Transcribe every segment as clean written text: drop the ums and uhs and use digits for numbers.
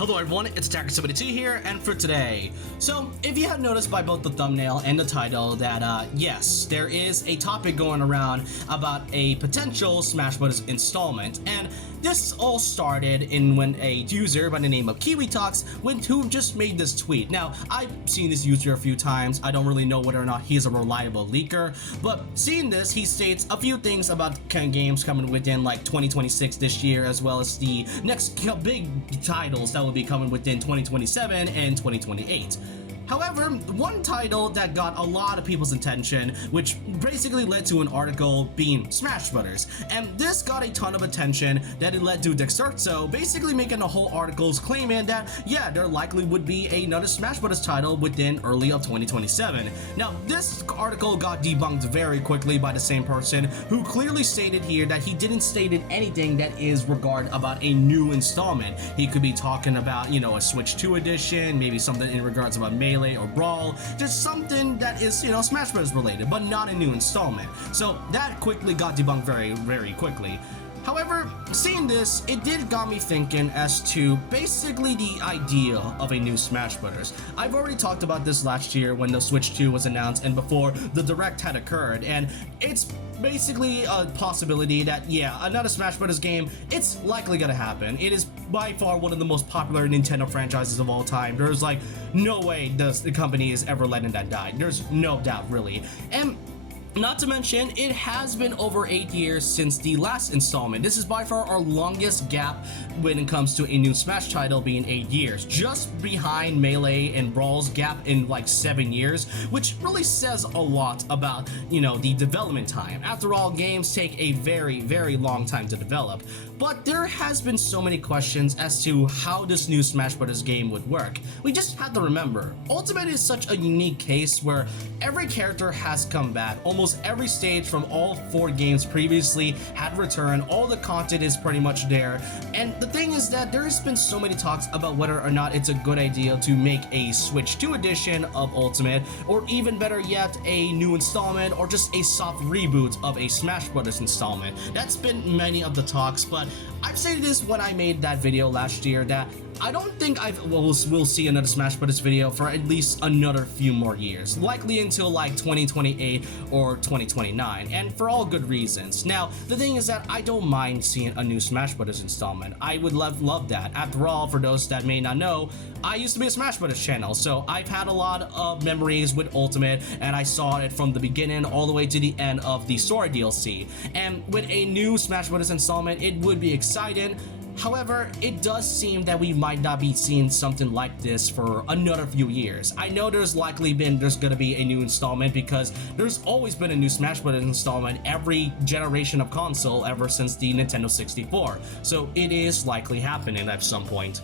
Hello everyone, it's Attacker72 here, and for today. So, if you have noticed by both the thumbnail and the title that, yes, there is a topic going around about a potential Smash Bros. Installment, and this all started when a user by the name of Kiwi Talks who just made this tweet. Now, I've seen this user a few times. I don't really know whether or not he's a reliable leaker, but seeing this, he states a few things about games coming within like 2026 this year, as well as the next big titles that will be coming within 2027 and 2028. However, one title that got a lot of people's attention, which basically led to an article being Smash Brothers, and this got a ton of attention that it led to Dexerzo basically making a whole articles claiming that, yeah, there likely would be another Smash Brothers title within early of 2027. Now, this article got debunked very quickly by the same person who clearly stated here that he didn't state anything that is regard about a new installment. He could be talking about, you know, a Switch 2 edition, maybe something in regards about Melee or Brawl, just something that is, you know, Smash Bros. Related, but not a new installment. So that quickly got debunked very quickly. However, seeing this, it got me thinking as to basically the idea of a new Smash Bros. I've already talked about this last year when the Switch 2 was announced and before the Direct had occurred, and it's basically a possibility that, yeah, another Smash Bros. Game, it's likely gonna happen. It is by far one of the most popular Nintendo franchises of all time. There's like no way the company is ever letting that die. There's no doubt, really. And not to mention, it has been over 8 years since the last installment. This is by far our longest gap when it comes to a new Smash title, being 8 years. Just behind Melee and Brawl's gap in like 7 years, which really says a lot about, you know, the development time. After all, games take a very long time to develop. But there has been so many questions as to how this new Smash Bros. Game would work. We just have to remember, Ultimate is such a unique case where every character has come back. Almost every stage from all 4 games previously had returned. All the content is pretty much there. And the thing is that there has been so many talks about whether or not it's a good idea to make a Switch 2 edition of Ultimate, or even better yet, a new installment, or just a soft reboot of a Smash Bros. Installment. That's been many of the talks, but I've said this when I made that video last year that I don't think we'll see another Smash Bros. Video for at least another few more years, likely until like 2028 or 2029, and for all good reasons. Now, the thing is that I don't mind seeing a new Smash Bros. Installment. I would love that. After all, for those that may not know, I used to be a Smash Bros. Channel, so I've had a lot of memories with Ultimate, and I saw it from the beginning all the way to the end of the story DLC. And with a new Smash Bros. Installment, it would be exciting. However, it does seem that we might not be seeing something like this for another few years. I know there's gonna be a new installment because there's always been a new Smash Bros. Installment every generation of console ever since the Nintendo 64. So it is likely happening at some point.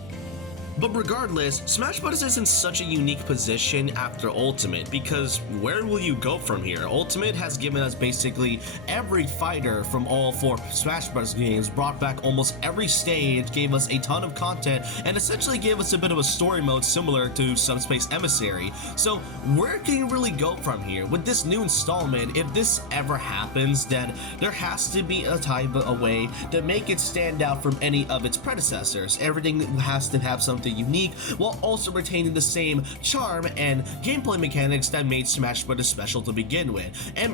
But regardless, Smash Bros. Is in such a unique position after Ultimate, because where will you go from here? Ultimate has given us basically every fighter from all 4 Smash Bros. Games, brought back almost every stage, gave us a ton of content, and essentially gave us a bit of a story mode similar to Subspace Emissary. So where can you really go from here? With this new installment, if this ever happens, then there has to be a way to make it stand out from any of its predecessors. Everything has to have something unique while also retaining the same charm and gameplay mechanics that made Smash Bros. Special to begin with. And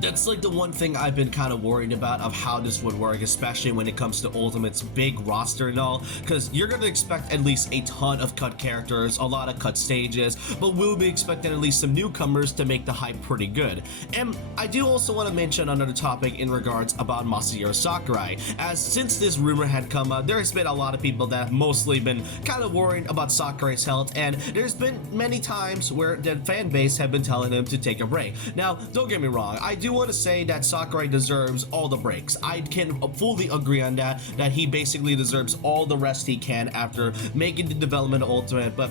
that's like the one thing I've been kind of worried about of how this would work, especially when it comes to Ultimate's big roster and all, because you're going to expect at least a ton of cut characters, a lot of cut stages, but we'll be expecting at least some newcomers to make the hype pretty good. And I do also want to mention another topic in regards about Masahiro Sakurai, as since this rumor had come out, there has been a lot of people that have mostly been kind of worried about Sakurai's health, and there's been many times where the fan base have been telling him to take a break. Now, don't get me wrong, I do want to say that Sakurai deserves all the breaks. I can fully agree on that he basically deserves all the rest he can after making the development of Ultimate, but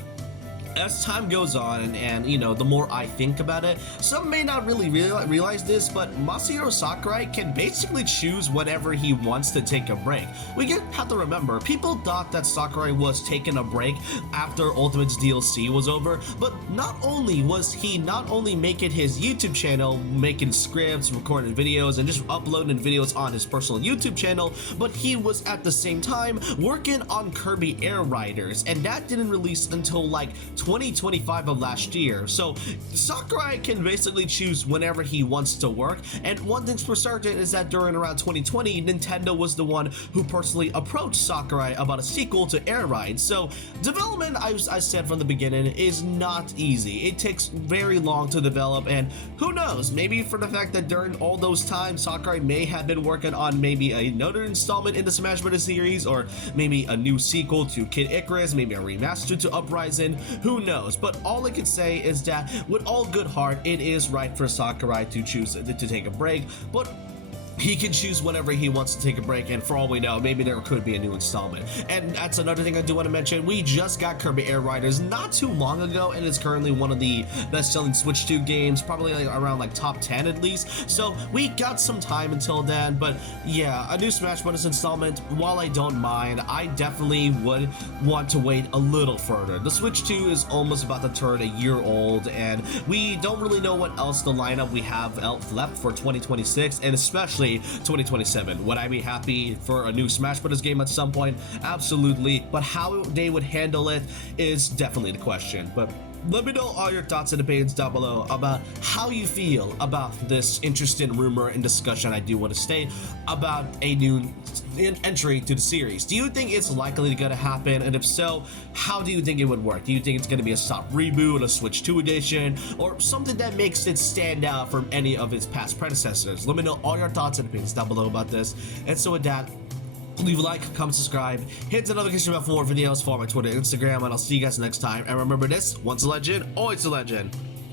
as time goes on, and you know, the more I think about it, some may not really realize this, but Masahiro Sakurai can basically choose whenever he wants to take a break. We have to remember, people thought that Sakurai was taking a break after Ultimate's DLC was over, but not only was he not only making his YouTube channel, making scripts, recording videos, and just uploading videos on his personal YouTube channel, but he was at the same time working on Kirby Air Riders, and that didn't release until like 2025 of last year. So Sakurai can basically choose whenever he wants to work, and one thing's for certain is that during around 2020, Nintendo was the one who personally approached Sakurai about a sequel to Air Ride. So development, I said from the beginning, is not easy. It takes very long to develop, and who knows, maybe for the fact that during all those times Sakurai may have been working on maybe another installment in the Smash Bros. Series, or maybe a new sequel to Kid Icarus, maybe a remaster to Uprising, who knows. But all I can say is that with all good heart, it is right for Sakurai to choose to take a break, but he can choose whenever he wants to take a break, and for all we know, maybe there could be a new installment. And that's another thing I do want to mention. We just got Kirby Air Riders not too long ago, and it's currently one of the best-selling Switch 2 games, probably like around like top 10 at least. So we got some time until then, but yeah, a new Smash Bros. Installment, while I don't mind, I definitely would want to wait a little further. The Switch 2 is almost about to turn a year old, and we don't really know what else the lineup we have left for 2026, and especially 2027. Would I be happy for a new Smash Bros. Game at some point? Absolutely, but how they would handle it is definitely the question. But let me know all your thoughts and opinions down below about how you feel about this interesting rumor and discussion I do want to state about a new entry to the series. Do you think it's likely going to happen? And if so, how do you think it would work? Do you think it's going to be a soft reboot, a Switch 2 edition, or something that makes it stand out from any of its past predecessors? Let me know all your thoughts and opinions down below about this. And so with that, leave a like, comment, subscribe, hit the notification bell for more videos, follow my Twitter and Instagram, and I'll see you guys next time. And remember this, once a legend, always a legend.